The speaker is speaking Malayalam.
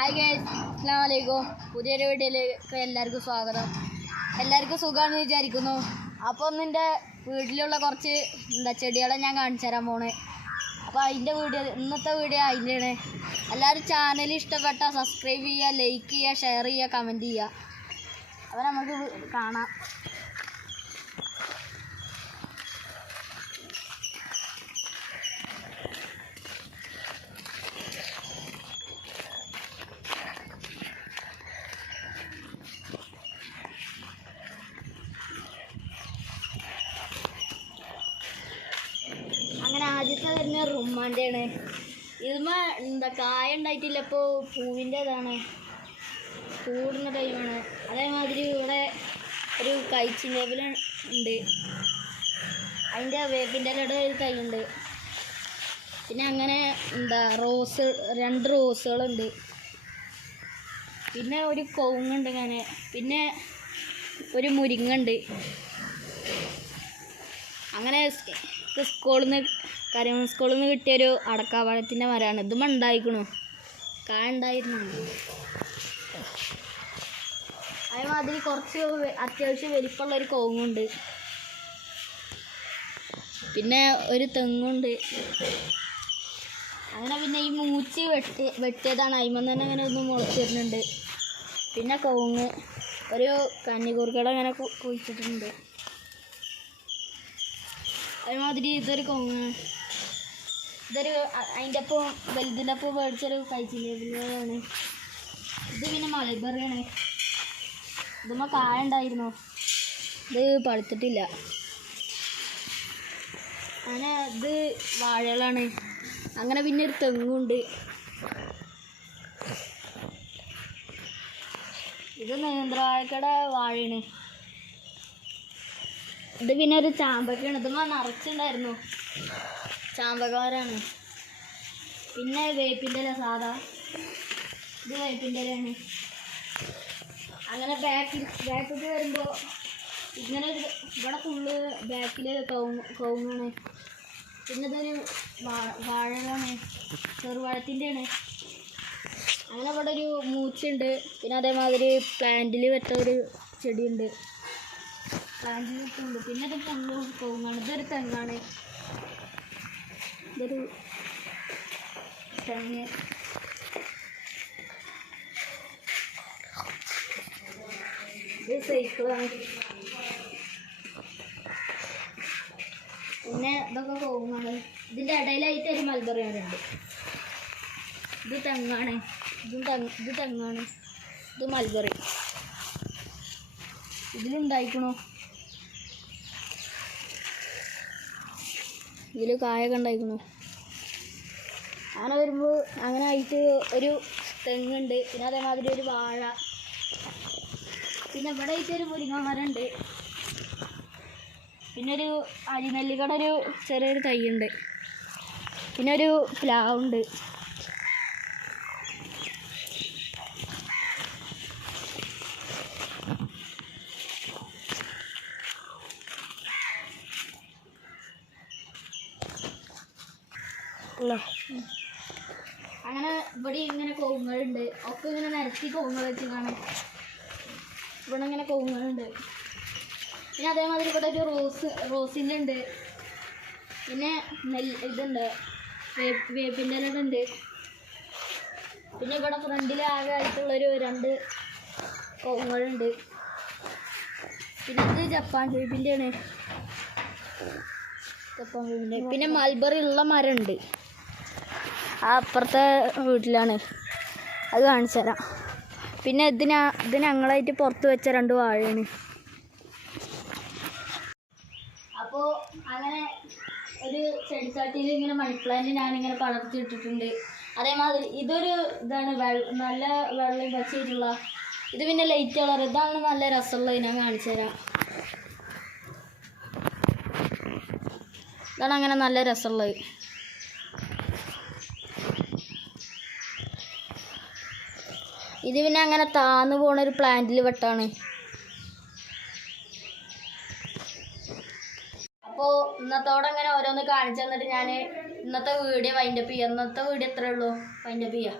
ഹായ് ഗൈസ്, അസ്സലാമു അലൈക്കും. പുതിയൊരു വീഡിയോയിലേക്ക് എല്ലാവർക്കും സ്വാഗതം. എല്ലാവർക്കും സുഖമാണെന്ന് വിചാരിക്കുന്നു. അപ്പോൾ ഒന്നിൻ്റെ വീട്ടിലുള്ള കുറച്ച് ചെടികളെ ഞാൻ കാണിച്ചു തരാൻ പോണേ. അപ്പോൾ ഇന്നത്തെ വീഡിയോ അതിൻ്റെയാണ്. എല്ലാവരും ചാനൽ ഇഷ്ടപ്പെട്ടാൽ സബ്സ്ക്രൈബ് ചെയ്യുക, ലൈക്ക് ചെയ്യുക, ഷെയർ ചെയ്യുക, കമൻറ്റ് ചെയ്യുക. അപ്പോൾ നമുക്ക് കാണാം. അങ്ങനെ ആദ്യത്തെ വരുന്ന റുമ്മാൻ്റെയാണ്. ഇതിന്മേൽ കായ ഉണ്ടായിട്ടില്ല, ഇപ്പോൾ പൂവിൻ്റെതാണ്, കൂടുന്ന ടൈമാണ്. അതേമാതിരി ഇവിടെ ഒരു കഴിച്ചിൻ വേപ്പില ഉണ്ട്, അതിൻ്റെ വേപ്പിൻ്റെ ഇലയുടെ ഒരു തൈയുണ്ട്. പിന്നെ അങ്ങനെ രണ്ട് റോസുകളുണ്ട്. പിന്നെ ഒരു കവുങ്ങുണ്ട് ഇങ്ങനെ. പിന്നെ ഒരു മുരിങ്ങുണ്ട്. അങ്ങനെ സ്കൂളിൽ നിന്ന് കിട്ടിയൊരു അടക്കാപ്പഴത്തിൻ്റെ മരമാണ്. ഇതും ഉണ്ടായിക്കണു, കായ ഉണ്ടായിരുന്നു. അതേമാതിരി കുറച്ച് അത്യാവശ്യം വലിപ്പമുള്ളൊരു കവുങ്ങുണ്ട്. പിന്നെ ഒരു തെങ്ങുണ്ട്. അങ്ങനെ പിന്നെ ഈ മൂച്ചി വെട്ടിയതാണ്, അതിന്മേൽ തന്നെ അങ്ങനെ ഒന്ന് മുളച്ചിരുന്നുണ്ട്. പിന്നെ കവുങ്ങ്, ഒരു കന്നിക്കൂർക്കട അങ്ങനെ കുഴിച്ചിട്ടുണ്ട്. അതേമാതിരി ഇതൊരു കവുങ്ങ്, അതിൻ്റെ ഒപ്പം വലുതിൻ്റെ ഒപ്പം മേടിച്ചൊരു കഴിച്ചില്ലാണ്. ഇത് പിന്നെ മലബറിയാണ്. ഇതുമ്മ കായ ഉണ്ടായിരുന്നു, ഇത് പഴുത്തിട്ടില്ല. അങ്ങനെ ഇത് വാഴകളാണ്. അങ്ങനെ പിന്നെ ഒരു തെങ്ങുണ്ട്. ഇത് നേന്ത്രവാഴക്കട വാഴയാണ്. ഇത് പിന്നെ ഒരു ചാമ്പക്കയാണ്. ഇതുമ്മ നിറച്ചുണ്ടായിരുന്നു, ചാമ്പകമരാണ്. പിന്നെ വേപ്പിൻ്റെ ഇല, സാധാ ഇത് വേപ്പിൻ്റെ ഇലയാണ്. അങ്ങനെ ബാക്കിൽ വരുമ്പോൾ ഇങ്ങനെ ഇവിടെ ഫുള്ള് ബാക്കിൽ കവുങ്ങാണ്. പിന്നെ ഇതൊരു വാഴയാണ്, ചെറുവാഴത്തിൻ്റെയാണ്. അങ്ങനെ ഇവിടെ ഒരു മൂച്ചുണ്ട്. പിന്നെ അതേമാതിരി പ്ലാന്റിൽ വെച്ച ഒരു ചെടിയുണ്ട്, പ്ലാന്റിൽ വെച്ചുണ്ട്. പിന്നെ ഇത് ഫുള്ള് കവുങ്ങാണ്. ഇതൊരു തെങ്ങാണ്, ഇതൊരു തെങ്ങ്. ഇത് സൈക്കിളാണ്. പിന്നെ ഇതൊക്കെ കവുങ്ങാണ്. ഇതിൻ്റെ ഇടയിലായിട്ട് ഒരു മൽബറി ഉണ്ട്. ഇത് തെങ്ങാണ്, ഇത് തെങ്ങാണ്, ഇത് മൽബറി. ഇതിലുണ്ടായിക്കണോ, ഇതിൽ കായൊക്കെ ഉണ്ടായിക്കണു. അങ്ങനെ വരുമ്പോൾ അങ്ങനെ ആയിട്ട് ഒരു തെങ്ങുണ്ട്. പിന്നെ അതേമാതിരി ഒരു വാഴ. പിന്നെ ഇവിടെ ആയിട്ട് ഒരു മുരിങ്ങമരമുണ്ട്. പിന്നെ ഒരു അരിനെല്ലിക്കട ഒരു ചെറിയൊരു തൈയുണ്ട്. പിന്നെ ഒരു പ്ലാവുണ്ട്. അങ്ങനെ ഇവിടെ ഇങ്ങനെ കവുങ്ങുകളുണ്ട്. ഒക്കെ ഇങ്ങനെ നിരത്തി കവുങ്ങുകൾ വെച്ച് കാണാൻ. ഇവിടെ ഇങ്ങനെ കവുങ്ങുകളുണ്ട്. പിന്നെ അതേമാതിരി ഇവിടെ ഒരു റോസിൻ്റെ ഉണ്ട്. പിന്നെ ഇതുണ്ട്, വേപ്പിൻ്റെ ഇല ഉണ്ട്. പിന്നെ ഇവിടെ ഫ്രണ്ടിൽ ആകെ ആയിട്ടുള്ളൊരു 2 കവുങ്ങുകളുണ്ട്. പിന്നെ ഇത് ജപ്പാൻ വേപ്പിൻ്റെയാണ്, ജപ്പാൻ വേപ്പിൻ്റെ. പിന്നെ മൽബറി ഉള്ള മരമുണ്ട്, ആ അപ്പുറത്തെ വീട്ടിലാണ്, അത് കാണിച്ചു തരാം. പിന്നെ ഇത് ഞങ്ങളായിട്ട് പുറത്ത് വെച്ച 2 വാഴയാണ്. അപ്പോൾ അങ്ങനെ ഒരു ചെടിച്ചാട്ടിയിൽ ഇങ്ങനെ മണി പ്ലാന്റ് ഞാനിങ്ങനെ പടർത്തിയിട്ടിട്ടുണ്ട്. അതേമാതിരി ഇതൊരു ഇതാണ്, നല്ല വെള്ളം പച്ചയിട്ടുള്ള. ഇത് പിന്നെ ലൈറ്റ് കളർ, ഇതാണ് നല്ല രസമുള്ളത്, ഞാൻ കാണിച്ചു തരാം. ഇതാണ് അങ്ങനെ നല്ല രസമുള്ളത്. ഇത് പിന്നെ അങ്ങനെ താന്ന് പോണൊരു പ്ലാന്റിൽ വെട്ടാണ്. അപ്പോൾ ഇന്നത്തോടെ അങ്ങനെ ഓരോന്ന് കാണിച്ചു തന്നിട്ട് ഞാൻ ഇന്നത്തെ വീഡിയോ വൈൻഡപ്പ് ചെയ്യാം. ഇന്നത്തെ വീഡിയോ എത്രയേ ഉള്ളൂ, വൈൻഡപ്പ് ചെയ്യാം.